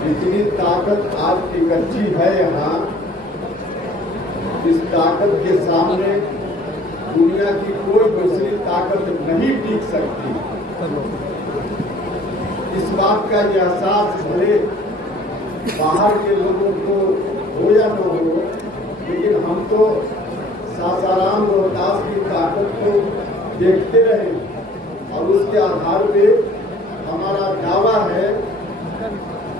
जितनी ताकत आज इकट्ठी है यहाँ, इस ताकत के सामने दुनिया की कोई दूसरी ताकत नहीं टिक सकती। इस बात का एहसास भले बाहर के लोगों को हो या न हो, लेकिन हम तो सासाराम रोहतास की ताकत को देखते रहे और उसके आधार पे हमारा दावा है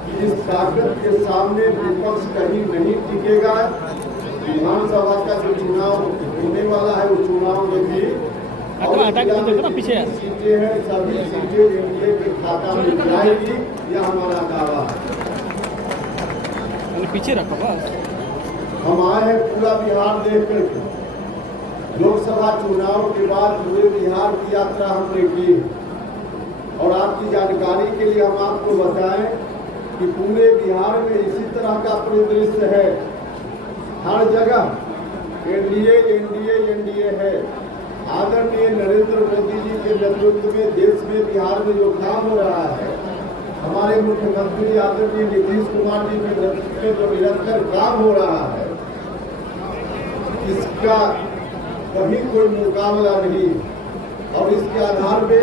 कि इस ताकत के सामने विपक्ष कहीं नहीं टिकेगा। विधानसभा का जो चुनाव होने वाला है, वो चुनाव में भी सीटें हैं, सभी सीटें एनडीए के खाता में जाएगी, यह हमारा दावा है। पीछे रखो बस। हम आए हैं पूरा बिहार देख करके। लोकसभा चुनाव के बाद पूरे बिहार की यात्रा हमने की और आपकी जानकारी के लिए हम आपको बताएं कि पूरे बिहार में इसी तरह का परिदृश्य है। हर जगह एनडीए एनडीए एनडीए है। आदरणीय नरेंद्र मोदी जी के नेतृत्व में देश में बिहार में जो काम हो रहा है, हमारे मुख्यमंत्री आदरणीय नीतीश कुमार जी के नेतृत्व में जो निरंतर काम हो रहा है, इसका कभी कोई मुकाबला नहीं। और इसके आधार पे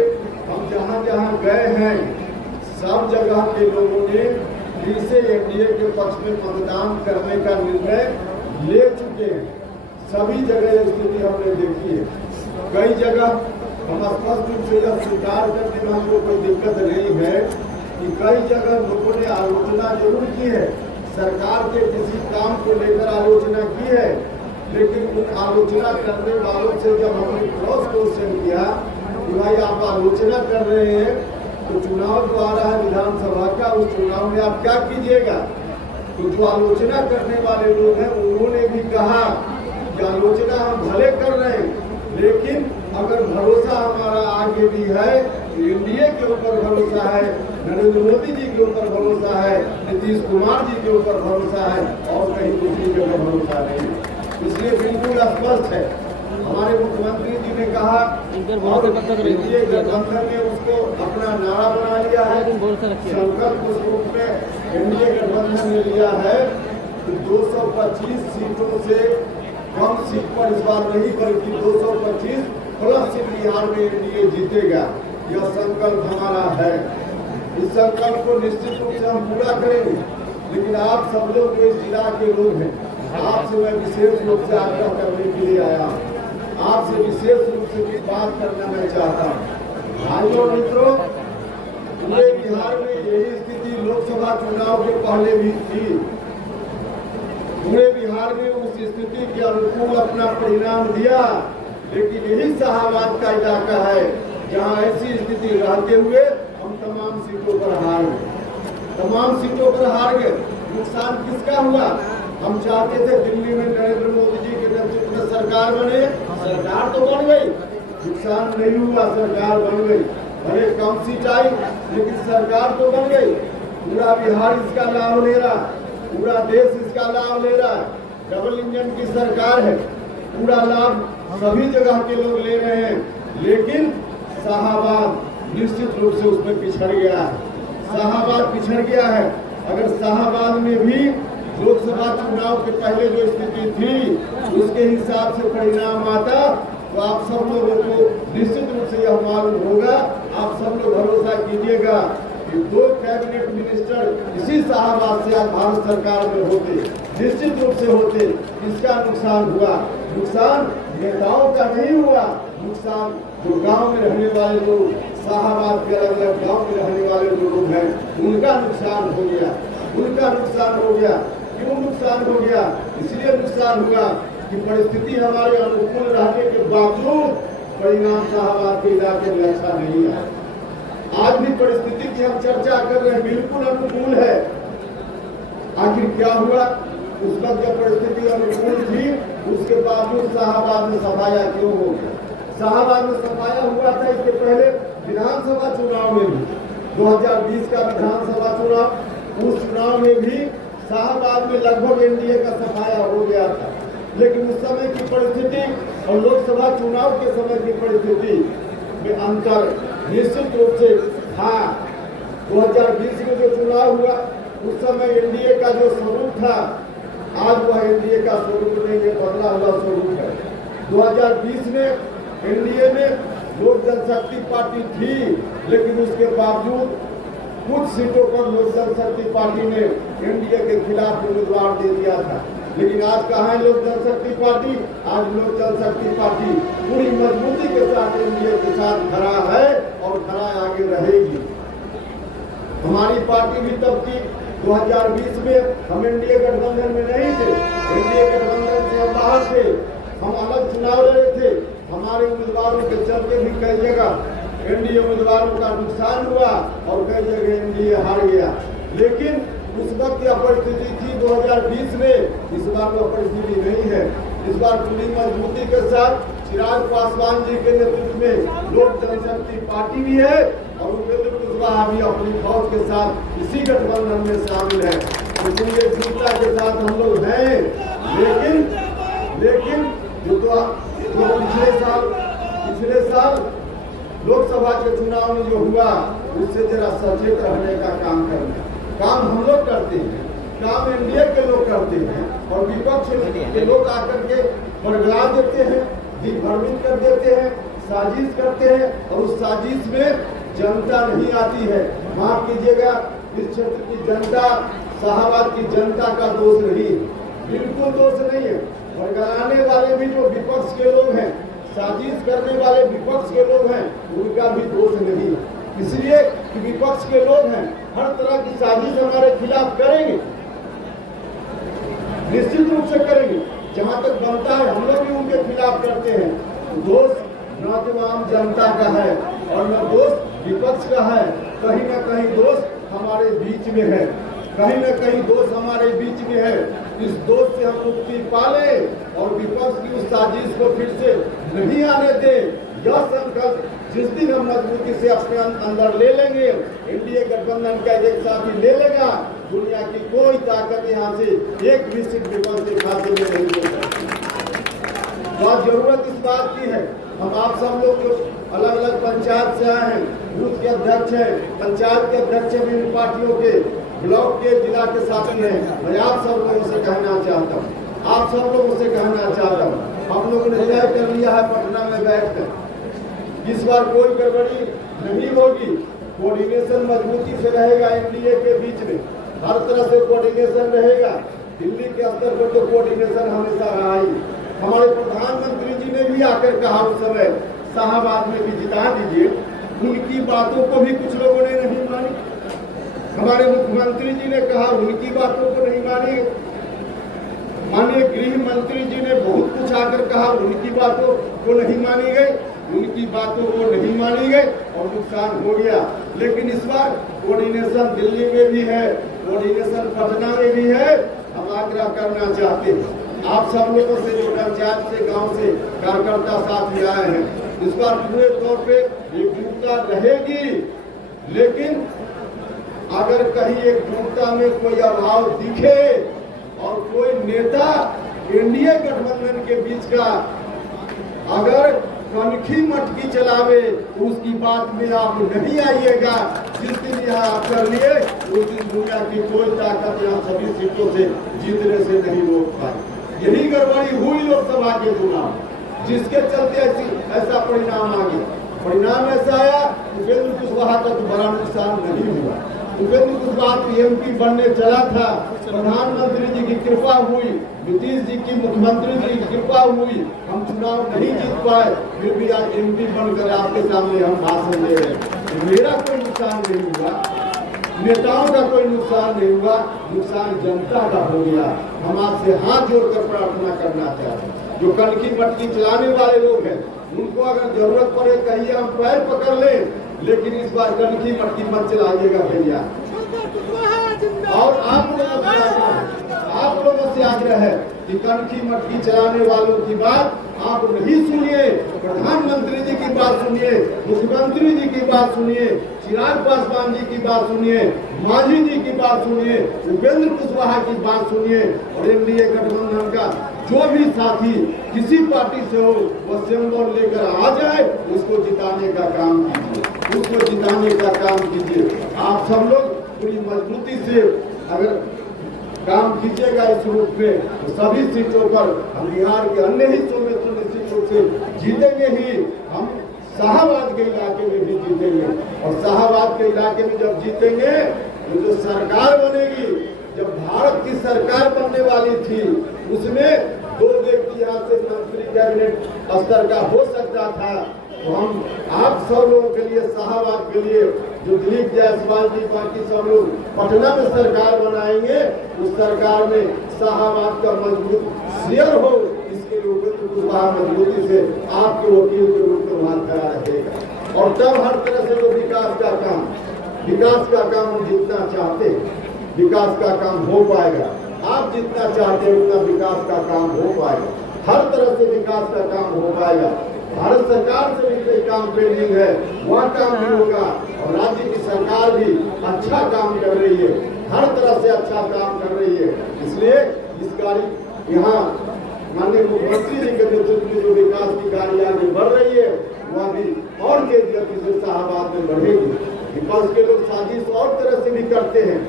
हम जहाँ जहाँ गए हैं, सब जगह के लोगों ने फिर से एनडीए के पक्ष में मतदान करने का निर्णय ले चुके हैं। सभी जगह स्थिति हमने देखी है। कई जगह हम स्पष्ट रूप से यह स्वीकार करने में हमको कोई दिक्कत नहीं है कि कई जगह लोगों ने आलोचना जरूर की है, सरकार के किसी काम को लेकर आलोचना की है, लेकिन उन आलोचना करने वालों से जब हमने क्रॉस क्वेश्चन किया कि भाई आप आलोचना कर रहे हैं तो चुनाव जो आ रहा है विधानसभा का, उस चुनाव में आप क्या कीजिएगा? तो जो आलोचना करने वाले लोग हैं उन्होंने भी कहा कि आलोचना हम भले कर रहे हैं, लेकिन अगर भरोसा हमारा आगे भी है, एनडीए के ऊपर भरोसा है, नरेंद्र मोदी जी के ऊपर भरोसा है, नीतीश कुमार जी के ऊपर भरोसा है, और कहीं दूसरी जगह भरोसा नहीं। इसलिए बिल्कुल स्पष्ट है। हमारे मुख्यमंत्री जी ने कहा, एनडीए गठबंधन ने उसको अपना नारा बना लिया है, संकल्प उस रूप में एनडीए गठबंधन ने लिया है कि 225 सीटों से कम सीट पर इस बार नहीं, बल्कि 225 प्लस सीट बिहार में एनडीए जीतेगा। यह संकल्प हमारा है। इस संकल्प को निश्चित रूप से हम पूरा करेंगे। लेकिन आप सब लोग जो इस जिला के लोग हैं, आपसे मैं विशेष रूप से आग्रह करने के लिए आया हूँ। आपसे विशेष रूप से कुछ बात करना मैं चाहता हूँ। भाइयों मित्रों, पूरे बिहार में यही स्थिति लोकसभा चुनाव के पहले भी थी। पूरे बिहार में उस स्थिति के अनुकूल अपना परिणाम दिया, लेकिन यही शाहाबाद का इलाका है जहाँ ऐसी स्थिति रहते हुए हम तमाम सीटों पर हार गए। तमाम सीटों पर हार गए। नुकसान किसका हुआ? हम चाहते थे दिल्ली में नरेंद्र मोदी जी के नेतृत्व में सरकार बने, सरकार तो बन गई, नुकसान नहीं हुआ, सरकार बन गई। भले कम सीट आई, लेकिन सरकार तो बन गई। पूरा बिहार इसका लाभ ले रहा, पूरा देश इसका लाभ ले रहा है। डबल इंजन की सरकार है, पूरा लाभ सभी जगह के लोग ले रहे हैं। लेकिन शाहाबाद निश्चित रूप से उसमें पिछड़ गया है। शाहाबाद पिछड़ गया है। अगर शाहाबाद में भी लोकसभा चुनाव के पहले जो स्थिति थी, उसके हिसाब से परिणाम आता तो आप सब लोगों को निश्चित रूप से यह मालूम होगा। आप सब लोग भरोसा कीजिएगा कि 2 कैबिनेट मिनिस्टर इसी शाहाबाद से आज भारत सरकार में होते, निश्चित रूप से होते। इसका नुकसान हुआ। नुकसान नेताओं का नहीं हुआ, नुकसान जो गांव में रहने वाले लोग, शाहाबाद के अलग अलग गांव में रहने वाले जो लोग हैं, उनका नुकसान हो गया। उनका नुकसान हो गया। क्यों नुकसान हो गया? इसलिए नुकसान हुआ कि परिस्थिति हमारे अनुकूल रहने के बावजूद परिणाम शाहाबाद के इलाके में अच्छा नहीं है। आज भी परिस्थिति की हम चर्चा कर रहे हैं, बिल्कुल अनुकूल है। आखिर क्या हुआ? उस वक्त जब परिस्थिति अनुकूल थी, उसके बावजूद शाहाबाद में सफाया क्यों हो गया? शाहाबाद में सफाया हुआ था इसके पहले विधानसभा चुनाव में भी। 2020 का विधानसभा चुनाव, उस चुनाव में भी शाहाबाद में लगभग एनडीए का सफाया हो गया था। लेकिन उस समय की परिस्थिति और लोकसभा चुनाव के समय की परिस्थिति में अंतर निश्चित रूप से था। 2020 में जो चुनाव हुआ उस समय एनडीए का जो स्वरूप था, आज वह एनडीए का स्वरूप नहीं है, बदला हुआ स्वरूप है। 2020 में एनडीए में लोक जनशक्ति पार्टी थी, लेकिन उसके बावजूद कुछ सीटों पर लोक जनशक्ति पार्टी ने एनडीए के खिलाफ उम्मीदवार दे दिया था। लेकिन आज कहाँ है लोक जनशक्ति पार्टी? आज लोक जनशक्ति पार्टी पूरी मजबूती के साथ एनडीए के साथ खड़ा है और खड़ा आगे रहेगी। हमारी पार्टी भी तब थी 2020 में हम एनडीए गठबंधन में नहीं थे, एनडीए गठबंधन से हम बाहर थे, हम अलग चुनाव लड़े थे। हमारे उम्मीदवारों के चलते भी कई जगह एनडीए उम्मीदवारों का नुकसान हुआ और कई जगह एनडीए हार गया। लेकिन उस वक्त यह परिस्थिति थी 2020 में, इस बार वह परिस्थिति नहीं है। इस बार पूरी मजबूती के साथ चिराग पासवान जी के नेतृत्व में लोक जनशक्ति पार्टी भी है और उपेंद्र कुशवाहा भी अपनी फौज के साथ इसी गठबंधन में शामिल है। इसलिए एकजुटता के साथ हम लोग हैं। लेकिन जो पिछले साल लोकसभा के चुनाव में जो हुआ, उससे जरा सचेत रहने का काम हम लोग करते हैं, काम एनडीए के लोग करते हैं और विपक्ष के लोग आकर के बरगला देते हैं, दिग्भ्रमित कर देते हैं, साजिश करते हैं और उस साजिश में जनता नहीं आती है। माफ कीजिएगा, इस क्षेत्र की जनता, शाहबाद की जनता का दोष नहीं, बिल्कुल दोष नहीं है। बरगलाने वाले भी जो विपक्ष के लोग हैं, साजिश करने वाले विपक्ष के लोग हैं, उनका भी दोष नहीं। इसलिए कि विपक्ष के लोग हैं, हर तरह की साजिश हमारे खिलाफ करेंगे, निश्चित रूप से करेंगे। जहां तक बनता है हम लोग भी उनके खिलाफ करते हैं। दोष न तो आम जनता का है और न दोष विपक्ष का है, कहीं न कहीं दोष हमारे बीच में है, कहीं न कहीं दोष हमारे बीच में है। इस दोष से हम मुक्ति पाले और विपक्ष की उस साजिश को फिर से नहीं आने दे। यह संकल्प जिस दिन हम मजबूती से अपने अंदर ले लेंगे, एनडीए गठबंधन का एक साथी ले लेगा, दुनिया की कोई ताकत यहाँ से एक भी सीट विपक्ष के खाते में नहीं दे सकती। बहुत जरूरत इस बात की है, हम आप सब लोग जो अलग अलग पंचायत से आए हैं, बूथ के अध्यक्ष हैं, पंचायत के अध्यक्ष हैं, विभिन्न पार्टियों के, ब्लॉक के, जिला के साथी हैं, मैं आप सब लोगों से कहना चाहता हूँ, आप सब लोगों से कहना चाहता हूँ, हम लोगों ने तय कर लिया है पटना में बैठकर इस बार कोई गड़बड़ी नहीं होगी। कोऑर्डिनेशन मजबूती से रहेगा एनडीए के बीच में, हर तरह से कोऑर्डिनेशन रहेगा। दिल्ली के स्तर पर तो कोऑर्डिनेशन हमेशा रहा ही। हमारे प्रधानमंत्री जी ने भी आकर कहा उस समय, शाहबाद में भी जिता दीजिए, उनकी बातों को भी कुछ लोगों ने नहीं मानी। हमारे मुख्यमंत्री जी ने कहा, उनकी बातों को नहीं मानी। माननीय गृह मंत्री जी ने बहुत कुछ आकर कहा, उनकी बातों को नहीं मानी गई, उनकी बातों को नहीं मानी गई और नुकसान हो गया। लेकिन इस बार कोऑर्डिनेशन दिल्ली में भी है, कोऑर्डिनेशन पटना में भी है। हम आग्रह करना चाहते हैं आप सब लोगों से, जो पंचायत से, गांव से कार्यकर्ता साथ में आए हैं, इस बार पूरे तौर पे एकजुटता रहेगी। लेकिन अगर कहीं एकजुटता में कोई अभाव दिखे और कोई नेता एनडीए गठबंधन के बीच का अगर कनखी मटकी चलावे, उसकी बात में आप नहीं आइएगा। जिस दिन यहाँ आप कर लिए, उस दिन दुनिया की कोई ताकत यहाँ सभी सीटों से जीतने से नहीं रोक पाई। यही गड़बड़ी हुई लोकसभा के चुनाव, जिसके चलते ऐसा परिणाम आ गया। परिणाम ऐसा आया, उपेंद्र कुशवाहा का तो बड़ा नुकसान नहीं हुआ। उपेंद्र कुशवाहा एमपी बनने चला था, प्रधानमंत्री जी की कृपा हुई, नीतीश जी की, मुख्यमंत्री जी की कृपा हुई, हम चुनाव नहीं जीत पाए, फिर भी आज एमपी बनकर आपके सामने हम भाषण दे रहे हैं। मेरा कोई नुकसान नहीं हुआ, नेताओं का कोई नुकसान नहीं हुआ, नुकसान जनता का हो गया। हम आपसे हाथ जोड़कर प्रार्थना करना चाहते हैं, जो कनखी मटकी चलाने वाले लोग हैं, उनको अगर जरूरत पड़े कहिए हम पैर पकड़ लें, लेकिन इस बार कनखी मटकी मत चलाइएगा भैया। और आप लोगों से आग्रह है कि कनखी मटकी चलाने वालों की बात आप नहीं सुनिए, प्रधानमंत्री जी की बात सुनिए, मुख्यमंत्री जी की बात सुनिए, चिराग पासवान जी की बात सुनिए, मांझी जी की बात सुनिए, उपेंद्र कुशवाहा की बात सुनिए और एनडीए गठबंधन का जो भी साथी किसी पार्टी से हो, वह सिंबल लेकर आ जाए, उसको जिताने का काम कीजिए, उसको जिताने का काम कीजिए। आप सब लोग पूरी मजबूती से अगर काम कीजिएगा इस रूप में तो सभी सीटों पर हम बिहार के अन्य हिस्सों में तो निश्चित रूप से जीतेंगे ही, हम शाहबाद के इलाके में भी जीतेंगे। और शाहबाद के इलाके में जब जीतेंगे तो जो सरकार बनेगी, जब भारत की सरकार बनने वाली थी उसमें 2 व्यक्ति यहाँ से मंत्री कैबिनेट स्तर का हो सकता था। तो हम आप सब लोगों के लिए, शाहबाद के लिए, जो दिलीप जायसवाल जी बाकी सब लोग पटना में सरकार बनाएंगे, उस सरकार में शाहबाद का मजबूत शेयर हो, इसके लिए उपेंद्र कुशवाहा मजबूती से आपके वकील के रूप में वहां खड़ा रहेगा। और तब हर तरह से जो विकास का काम हम जितना चाहते हैं विकास का काम हो पाएगा। आप जितना चाहते हैं उतना विकास का काम हो पाएगा, हर तरह से विकास का काम हो पाएगा। भारत सरकार से भी कोई काम पेंडिंग है वह काम भी होगा, और राज्य की सरकार भी अच्छा काम कर रही है, हर तरह से अच्छा काम कर रही है। इसलिए इस कार्य यहाँ माननीय मुख्यमंत्री जी के नेतृत्व में जो विकास की कार्य आगे बढ़ रही है वह भी और तेज गति से शाहबाद में बढ़ेगी। विपक्ष के लोग साजिश और तरह से भी करते हैं,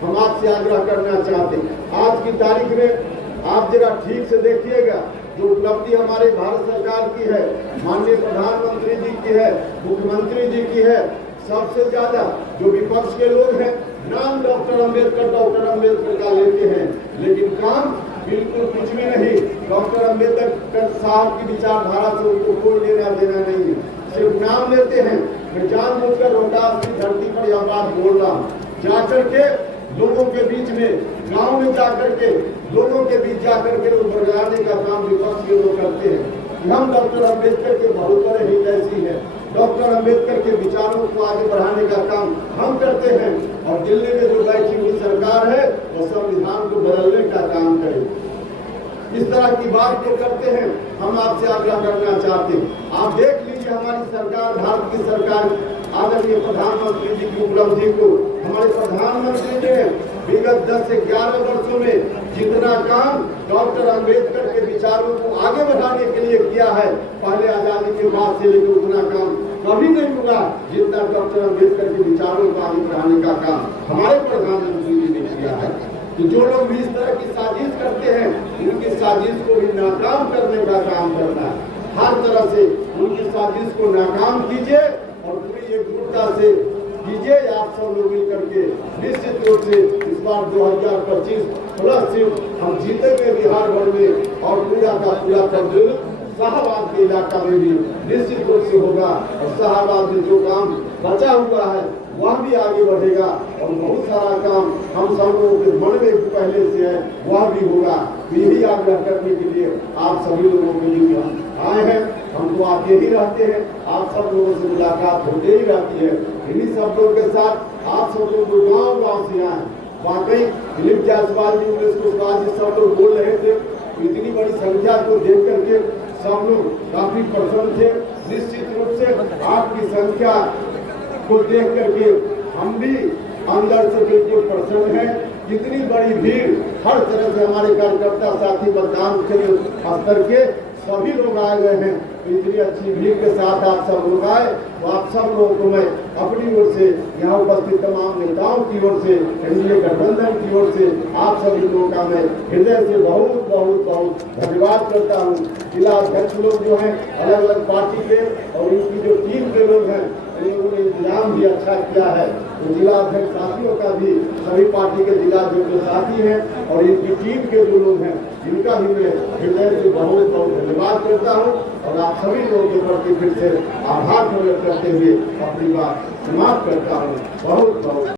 हम आपसे आग्रह करना चाहते हैं आज की तारीख में आप जरा ठीक से देखिएगा, जो उपलब्धि हमारे भारत सरकार की है, माननीय प्रधानमंत्री जी की है, मुख्यमंत्री जी की है, सबसे ज्यादा जो विपक्ष के लोग हैं नाम डॉक्टर अंबेडकर का लेते हैं, लेकिन काम बिल्कुल कुछ भी नहीं। डॉक्टर अंबेडकर साहब की विचारधारा से उनको कोई लेना देना नहीं है, सिर्फ नाम लेते हैं। मैं जानबूझकर रोहतास की धरती पर यह बात बोल रहा हूँ, जाकर के लोगों के बीच में, गांव में जाकर के लोगों के बीच जाकर के लोग बढ़ाने का काम विपक्ष के लोग करते हैं। हम डॉक्टर अंबेडकर के बहुत बड़े हितैषी हैं, डॉक्टर अंबेडकर के विचारों को आगे बढ़ाने का काम हम करते हैं। और दिल्ली में जो बैठी हुई सरकार है वो संविधान को बदलने का काम करे, इस तरह की बात जो करते हैं। हम आपसे आग्रह करना चाहते हैं, आप देख लीजिए हमारी सरकार, भारत की सरकार, आदरणीय प्रधानमंत्री जी की उपलब्धि को। हमारे प्रधानमंत्री ने विगत 10 से 11 वर्षों में जितना काम डॉक्टर अंबेडकर के विचारों को आगे बढ़ाने के लिए किया है, पहले आजादी के बाद से लेकर उतना काम कभी नहीं हुआ जितना डॉक्टर अंबेडकर के विचारों को आगे बढ़ाने का काम हमारे प्रधानमंत्री जी ने किया है। तो जो लोग भी इस तरह की साजिश करते हैं, उनकी साजिश को भी नाकाम करने का काम करना है। हर तरह से उनकी साजिश को नाकाम कीजिए और पूरी एकजुटता से कीजिए। आप सब लोग मिल करके निश्चित रूप से इस बार 2025 प्लस सीट हम जीतेंगे बिहार भर में, और पूरा का पूरा तब्दील शाहबाद के इलाका में भी निश्चित रूप से होगा। और शाहबाद में जो काम बचा हुआ है वह भी आगे बढ़ेगा, और बहुत सारा काम हम सब लोगों के मन में पहले से है वह भी होगा। यही आग्रह करने के लिए आप सभी लोगों के लिए हम आए हैं। हम तो आते ही रहते हैं, आप सब लोगों से मुलाकात होते ही रहती है। इन्हीं सब लोगों के साथ आप सब लोग जो गाँव से आए, वाकई दिलीप जायसवाल जी, उमेश कुशवाहा जी सब लोग बोल रहे थे, इतनी बड़ी संख्या को देख करके सब लोग काफी प्रसन्न थे। निश्चित रूप से आपकी संख्या को देख करके हम भी अंदर से बिल्कुल प्रसन्न है। कितनी बड़ी भीड़, हर तरह से हमारे कार्यकर्ता साथी, मतदान के स्तर के सभी लोग आए गए हैं। तो इतनी अच्छी भीड़ के साथ आप सब लोग आए, तो आप सब लोगों को मैं अपनी ओर से, यहाँ उपस्थित तमाम नेताओं की ओर से, एनडीए गठबंधन की ओर से आप सभी लोगों का मैं हृदय से बहुत बहुत बहुत धन्यवाद करता हूँ। जिला अध्यक्ष लोग जो हैं अलग अलग पार्टी के, और इनकी जो टीम के लोग हैं उन्होंने इंतजाम भी अच्छा किया है। तो जिला अध्यक्ष साथियों का भी, सभी पार्टी के जिला जो साथी हैं और इनकी टीम के जो लोग हैं, इनका भी मैं हृदय से बहुत बहुत धन्यवाद करता हूँ। और आप सभी लोगों के प्रति फिर से आभार प्रकट करते हुए अपनी बात समाप्त करता हूँ। बहुत बहुत